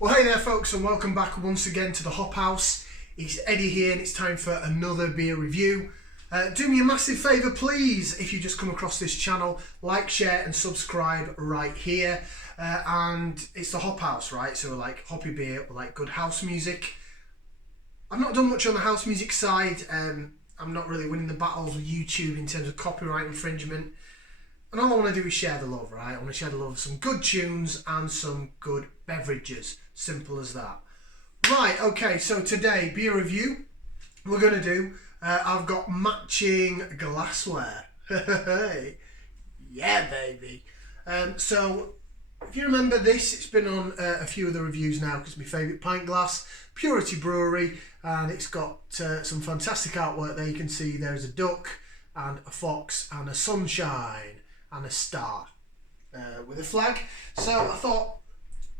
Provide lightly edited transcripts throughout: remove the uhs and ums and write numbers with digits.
Well, hey there folks, and welcome back once again to the Hop House. It's Eddie here and it's time for another beer review. Do me a massive favour please, if you just come across this channel, like, share and subscribe right here. And it's the Hop House, right? So we like hoppy beer, we like good house music. I've not done much on the house music side. I'm not really winning the battles with YouTube in terms of copyright infringement. And all I want to do is share the love, right? I want to share the love of some good tunes and some good beverages. Simple as that. Right, okay, so today, beer review. We're going to do, I've got matching glassware. Yeah, baby. So, if you remember this, it's been on a few of the reviews now because my favourite pint glass, Purity Brewery, and it's got some fantastic artwork there. You can see there's a duck and a fox and a sunshine and a star with a flag. So I thought,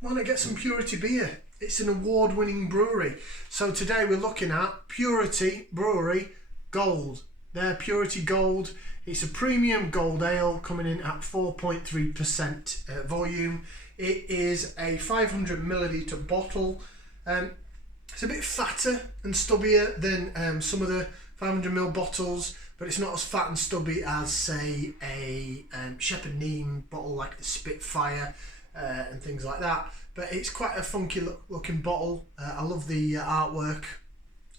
why not get some Purity beer? It's an award-winning brewery. So today we're looking at Purity Brewery Gold. Their Purity Gold. It's a premium gold ale coming in at 4.3% volume. It is a 500 milliliter bottle. It's a bit fatter and stubbier than some of the 500ml bottles, but it's not as fat and stubby as, say, a Shepherd Neame bottle like the Spitfire and things like that. But it's quite a funky looking bottle. I love the artwork,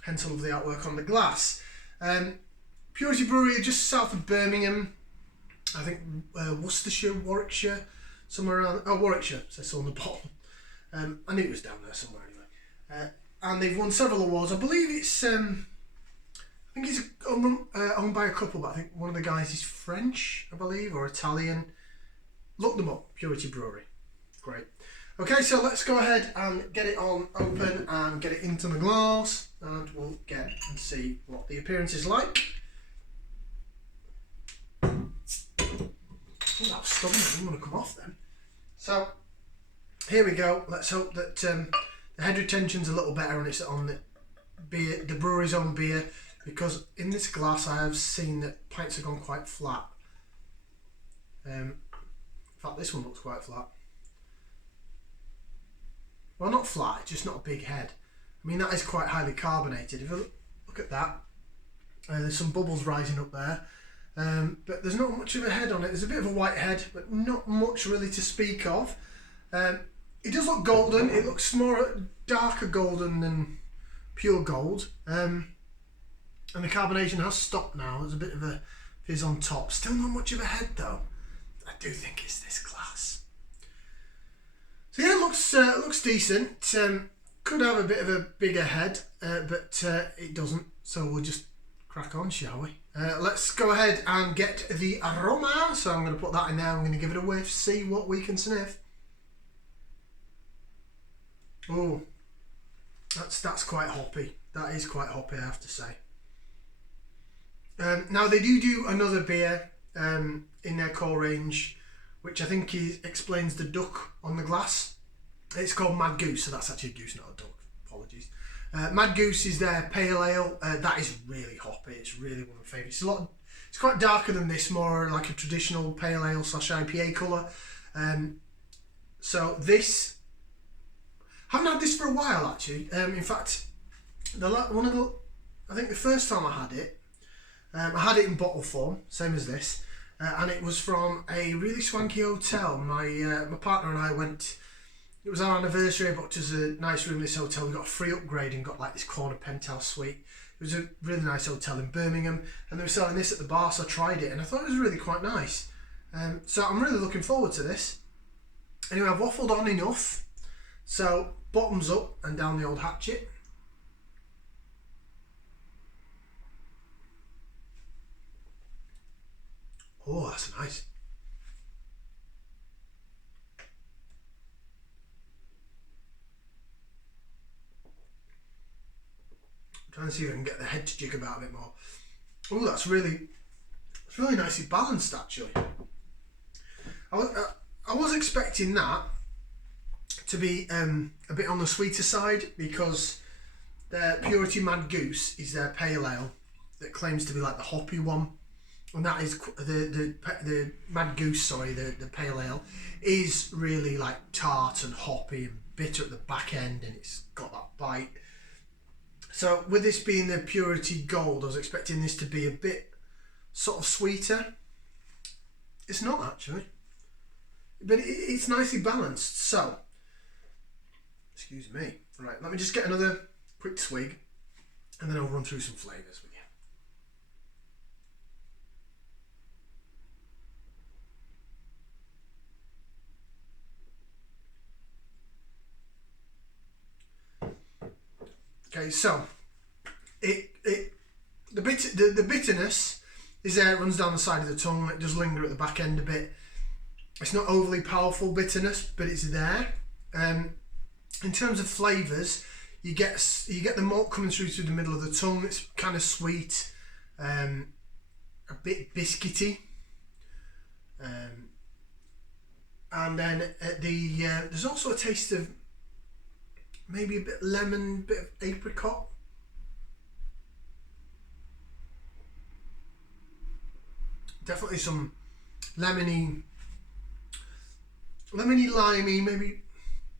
hence I love the artwork on the glass. Purity Brewery just south of Birmingham, I think Worcestershire, Warwickshire, somewhere around, Warwickshire, says so on the bottle. I knew it was down there somewhere anyway. And they've won several awards. I believe it's, I think it's owned by a couple, but I think one of the guys is French, I believe, or Italian. Look them up, Purity Brewery. Great. Okay, so let's go ahead and get it on open and get it into the glass, and we'll get and see what the appearance is like. Oh, that was stubborn. I didn't want to come off then. So here we go. Let's hope that the head retention's a little better on the beer, the brewery's own beer, because in this glass I have seen that pints have gone quite flat. In fact, this one looks quite flat. Well, not flat, just not a big head. I mean, that is quite highly carbonated. If you look at that, there's some bubbles rising up there. But there's not much of a head on it. There's a bit of a white head, but not much really to speak of. It does look golden. It looks more darker golden than pure gold. And the carbonation has stopped now. There's a bit of a fizz on top. Still not much of a head though. I do think it's this glass. So yeah, it looks decent. Could have a bit of a bigger head, but it doesn't. So we'll just crack on, shall we? Let's go ahead and get the aroma. So I'm going to put that in there. I'm going to give it a whiff, see what we can sniff. Oh, that's quite hoppy. That is quite hoppy, I have to say. Now they do another beer in their core range, which I think explains the duck on the glass. It's called Mad Goose, so that's actually a goose, not a duck. Apologies. Mad Goose is their pale ale. That is really hoppy. It's really one of my favourites. It's quite darker than this, more like a traditional pale ale / IPA colour. So this, I haven't had this for a while actually. In fact, I think the first time I had it in bottle form, same as this. And it was from a really swanky hotel. My partner and I went. It was our anniversary. I booked us a nice room in this hotel. We got a free upgrade and got like this corner penthouse suite. It was a really nice hotel in Birmingham, and they were selling this at the bar. So I tried it, and I thought it was really quite nice. So I'm really looking forward to this. Anyway, I've waffled on enough. So bottoms up and down the old hatchet. Oh, that's nice. I'm trying to see if I can get the head to jig about a bit more. Oh, it's really nicely balanced actually. I was expecting that to be a bit on the sweeter side, because their Purity Mad Goose is their pale ale that claims to be like the hoppy one. And that is the Mad Goose, sorry, the pale ale is really like tart and hoppy and bitter at the back end, and it's got that bite. So with this being the Purity Gold, I was expecting this to be a bit sort of sweeter. It's not actually, but it's nicely balanced. So, excuse me. Right, let me just get another quick swig, and then I'll run through some flavours with you. Okay, so the bitterness is there. It runs down the side of the tongue. It does linger at the back end a bit. It's not overly powerful bitterness, but it's there. In terms of flavours, you get the malt coming through the middle of the tongue. It's kind of sweet, a bit biscuity, and then there's also a taste of maybe a bit lemon, bit of apricot. Definitely some lemony, limey, maybe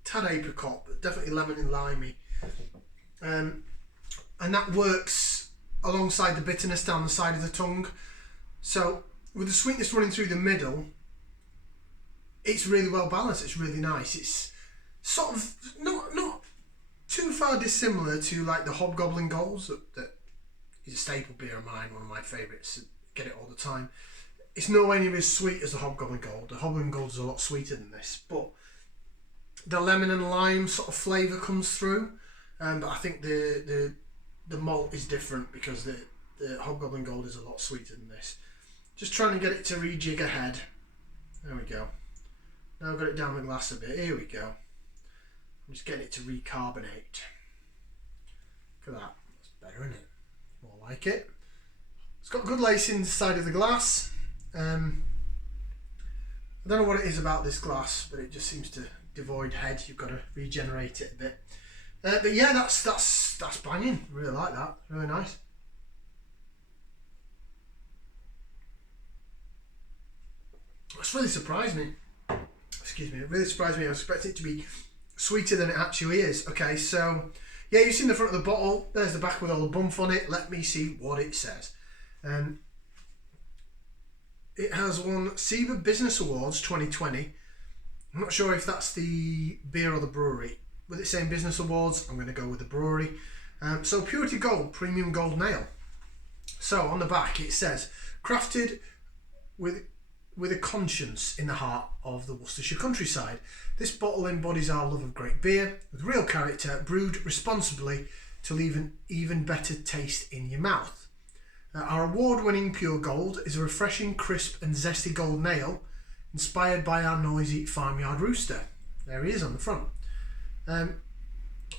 tad apricot, but definitely lemon and limey. And that works alongside the bitterness down the side of the tongue. So with the sweetness running through the middle, it's really well balanced. It's really nice. It's sort of not too far dissimilar to like the Hobgoblin Golds that is a staple beer of mine, one of my favourites. Get it all the time. It's nowhere near as sweet as the Hobgoblin Gold. The Hobgoblin Gold is a lot sweeter than this, but the lemon and lime sort of flavour comes through. But I think the malt is different because the Hobgoblin Gold is a lot sweeter than this. Just trying to get it to rejig ahead. There we go. Now I've got it down the glass a bit. Here we go. I'm just getting it to recarbonate. Look at that. That's better, isn't it? More like it. It's got good lace inside of the glass. I don't know what it is about this glass, but it just seems to devoid head. You've got to regenerate it a bit. But yeah, that's banging. Really like that. Really nice. That's really surprised me. Excuse me. It really surprised me. I was expecting it to be sweeter than it actually is. Okay, so yeah, you've seen the front of the bottle. There's the back with all the bump on it. Let me see what it says. It has won SIBA Business Awards 2020. I'm not sure if that's the beer or the brewery. With it saying Business Awards, I'm going to go with the brewery. So Purity Gold, Premium Golden Ale. So on the back it says, crafted with a conscience in the heart of the Worcestershire countryside. This bottle embodies our love of great beer, with real character, brewed responsibly to leave an even better taste in your mouth. Our award-winning Pure Gold is a refreshing, crisp and zesty golden ale inspired by our noisy farmyard rooster. There he is on the front.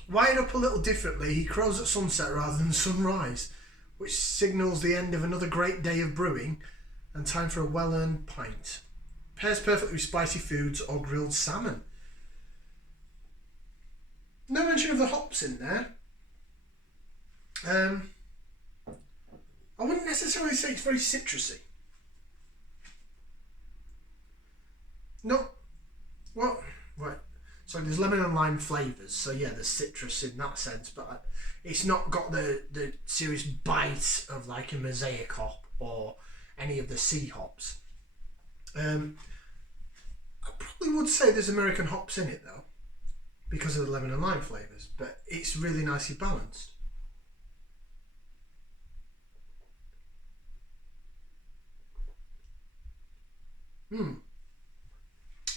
Wired up a little differently, he crows at sunset rather than sunrise, which signals the end of another great day of brewing and time for a well-earned pint. Pairs perfectly with spicy foods or grilled salmon. No mention of the hops in there. I wouldn't necessarily say it's very citrusy. No. Well, right. So there's lemon and lime flavours. So yeah, there's citrus in that sense, but it's not got the serious bite of like a mosaic hop or any of the sea hops. I probably would say there's American hops in it though, because of the lemon and lime flavours, but it's really nicely balanced.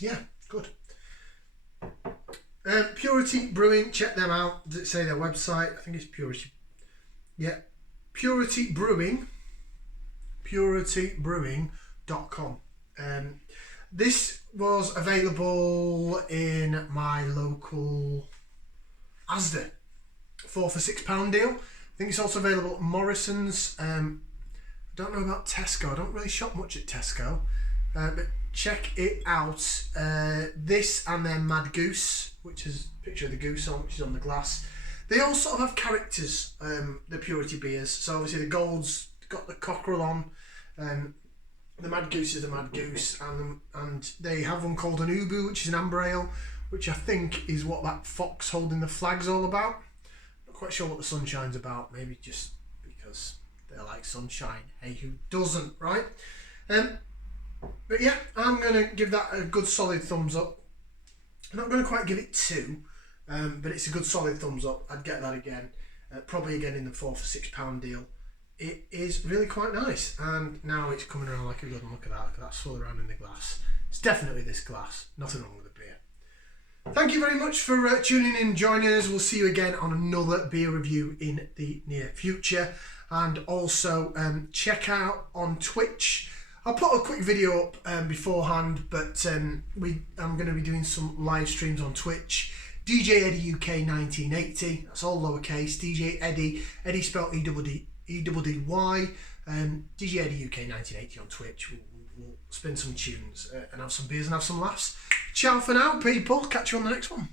Yeah, good. Purity Brewing, check them out. Does it say their website? I think it's Purity. Yeah, Purity Brewing. PurityBrewing.com. This was available in my local Asda, 4 for £6 deal. I think it's also available at Morrison's. I don't know about Tesco. I don't really shop much at Tesco. But check it out. This and then Mad Goose, which is a picture of the goose on, which is on the glass. They all sort of have characters, the Purity beers. So obviously the Gold's got the cockerel on. The Mad Goose is the Mad Goose, and they have one called an Ubu, which is an amber ale, which I think is what that fox holding the flag's all about. Not quite sure what the sunshine's about, maybe just because they like sunshine. Hey, who doesn't, right? But yeah, I'm going to give that a good solid thumbs up. I'm not going to quite give it 2, but it's a good solid thumbs up. I'd get that again, probably again in the £4 for £6 deal. It is really quite nice, and now it's coming around like a good one. Look at that swirl around in the glass. It's definitely this glass, nothing wrong with the beer. Thank you very much for tuning in and joining us. We'll see you again on another beer review in the near future. And also check out on Twitch. I'll put a quick video up beforehand, but I'm going to be doing some live streams on Twitch. DJ Eddy UK 1980, that's all lowercase. DJ Eddy, Eddy spelled E-D-D-Y. DJ Eddy UK 1980 on Twitch. We'll spin some tunes and have some beers and have some laughs. Ciao for now, people. Catch you on the next one.